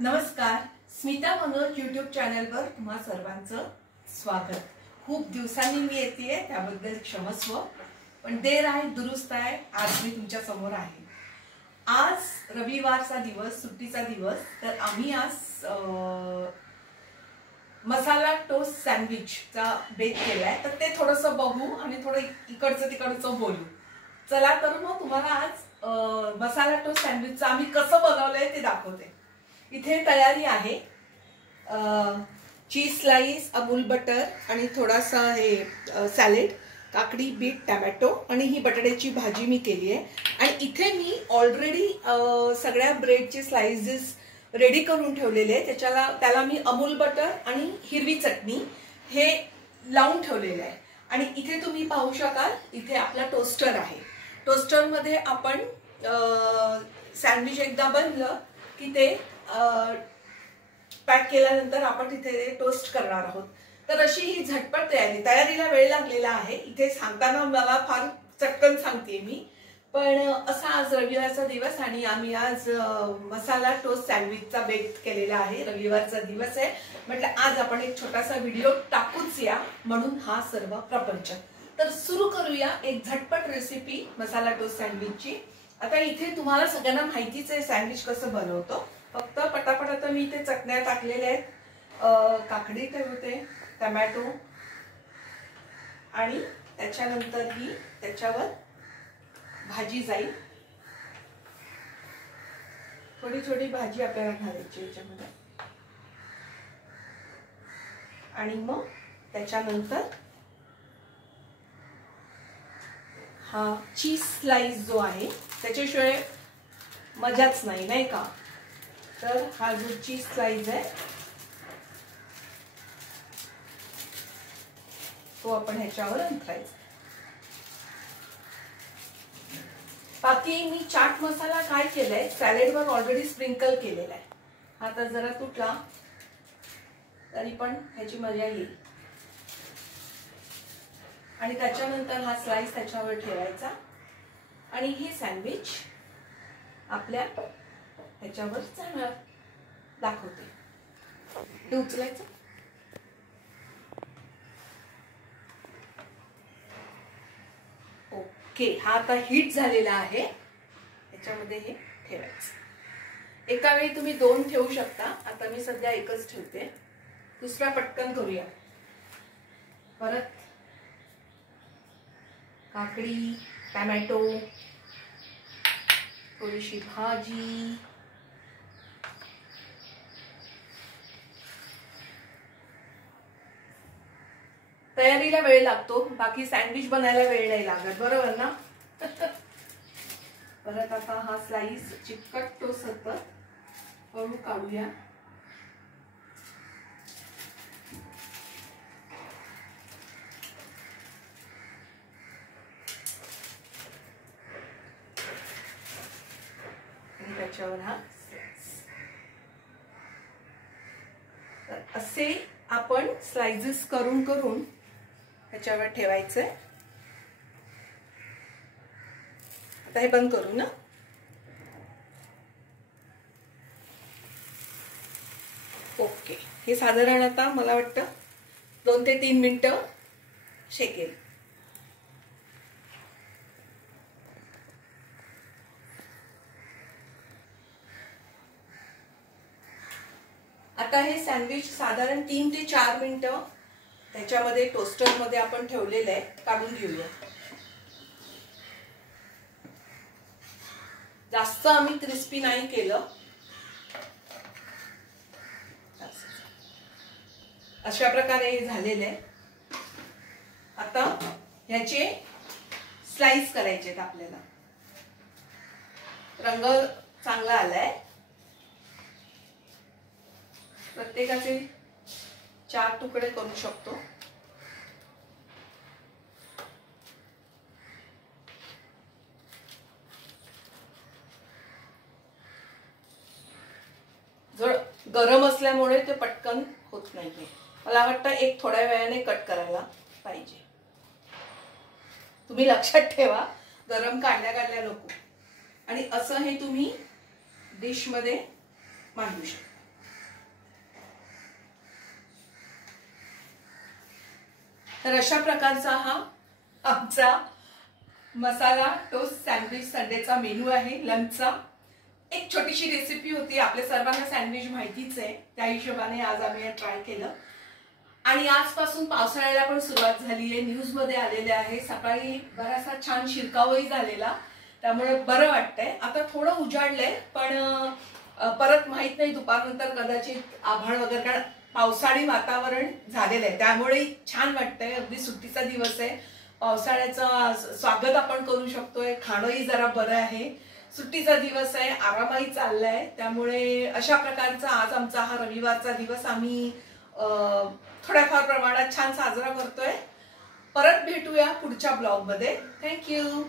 नमस्कार, स्मिता मनोज यूट्यूब चॅनलवर तुम्हा सर्वांचं स्वागत। खूप दिवसांनी मी येतेय, त्याबद्दल क्षमस्व, पण देर आहे दुरुस्त आहे। आज मी तुमच्या समोर आहे। आज रविवारचा दिवस, सुट्टीचा दिवस, तर आम्ही आज मसाला टोस्ट सँडविचचा बेक केलाय। तर ते थोडंसं बघू आणि थोडं इकडचं तिकडचं बोलू। चला तर मग तुम्हाला आज मसाला टोस्ट सँडविचचं आम्ही कसं बनवलंय ते दाखवते। इथे तयारी आहे चीज स्लाइस, अमूल बटर आणि थोडासा हे सॅलेड, काकडी, बीट, टोमॅटो आणि ही बटाट्याची भाजी मी केली आहे। आणि इथे मी ऑलरेडी सगळ्या ब्रेडचे स्लाइसेस रेडी करून ठेवलेले आहे। त्याला मी अमूल बटर आणि हिरवी चटणी हे लावून ठेवलेले आहे। आणि इथे तुम्ही पाहू शकाल, इथे आपला टोस्टर आहे। टोस्टर मध्ये आपण सँडविच एकदा बनलं की ते पॅक केल्यानंतर आपण तिथे टोस्ट करणार आहोत। तर अशी ही झटपट तयारीला वेळ लागलेला आहे। इथे सांगताना मला फार चटकन सांगते मी, पण असा आज रविवारचा दिवस आणि आम्ही आज मसाला टोस्ट सँडविचचा बेक केलेला आहे। रविवारचा दिवस आहे म्हटलं आज आपण एक छोटासा व्हिडिओ टाकूच या, म्हणून हा सर्व प्रपंच। तर सुरू करूया एक झटपट रेसिपी मसाला टोस्ट सँडविचची। आता इथे तुम्हाला सगळ्यांना माहितीच आहे सँडविच कसं बनवतो। फक्त पटापट आता मी इथे चटण्या टाकलेल्या आहेत, काकडी ठेवते, टोमॅटो आणि त्याच्यानंतर ही त्याच्यावर भाजी जाईल। थोडी थोडी भाजी आपल्याला घालायची याच्यामध्ये आणि मग त्याच्यानंतर हा चीज स्लाइस जो आहे त्याच्याशिवाय मजाच नाही, नाही का। तर हा जो चीज स्लाइस आहे तो आपण ह्याच्यावर अंथरायचा। बाकी मी चाट मसाला काय केलाय, सॅलेडवर ऑलरेडी स्प्रिंकल केलेला आहे। आता जरा तुटला तरी पण ह्याची मजा येईल। आणि त्याच्यानंतर हा स्लाइस त्याच्यावर ठेवायचा आणि हे सँडविच आपल्या ह्याच्यावर जाणार दाखवते। हे उचलायचं, ओके। हा आता हीट झालेला आहे, याच्यामध्ये हे ठेवायचं। एका वेळी तुम्ही दोन ठेवू शकता, आता मी सध्या एकच ठेवते। दुसरा पटकन करूया। परत काकडी, टोमॅटो, थोडीशी भाजी, तयारीला वेळ लागतो, बाकी सँडविच बनायला वेळ नाही लागत, बरोबर ना। परत आता हा स्लाइस चिकटतो सतत, हळू काढूया। आणि त्याच्यावर हा असे आपण स्लाइसेस करून करून त्याच्यावर ठेवायचंय। आता हे बंद करू ना। ओके, हे साधारण आता मला वाटतं 2 ते 3 मिनिटं शेकेल। आता हे सँडविच साधारण 3 ते 4 मिनिटं त्याच्यामध्ये टोस्टर मध्ये आपण ठेवलेलं आहे, काढून घेऊया। जास्त आम्ही क्रिस्पी नाही केलं, अशा प्रकारे हे झालेलं आहे। आता ह्याचे स्लाइस करायचे आहेत आपल्याला। रंग चांगला आलाय, प्रत्येकाचे 4 तुकडे करू शकतो। जर गरम असल्यामुळे ते पटकन होत नाहीये, मला वाटतं एक थोड्या वेळाने कट करायला पाहिजे। तुम्ही लक्षात ठेवा, गरम काढल्या नको। आणि असं हे तुम्ही डिश मध्ये मांडू शकता। तर अशा प्रकारचा हा आमचा मसाला टोस्ट सँडविच संडेचा मेनू आहे लंचचा. एक छोटीशी रेसिपी होती, आपल्या सर्वांना सँडविच माहितीच आहे, त्या हिशोबाने आज आम्ही ट्राय केलं. आणि आजपासून पावसाळ्याला पण सुरुवात झाली आहे. न्यूजमध्ये आलेले आहे, सकाळी बराचसा छान शिरकावही झालेला, त्यामुळे बरं वाटतंय. आता थोडं उजाडलंय, पण परत माहित नाही दुपारनंतर कदाचित आभाळ वगैरे, कारण पावसाळी वातावरण झालेलं आहे, त्यामुळे छान वाटतंय. अगदी सुट्टीचा दिवस आहे, पावसाळ्याचं स्वागत आपण करू शकतोय, खाणंही जरा बरं आहे, सुट्टीचा दिवस आहे, आरामही चाललाय. त्यामुळे अशा प्रकारचा आज आमचा हा रविवारचा दिवस आम्ही थोड्याफार प्रमाणात छान साजरा करतोय. परत भेटूया पुढच्या ब्लॉगमध्ये. थँक्यू.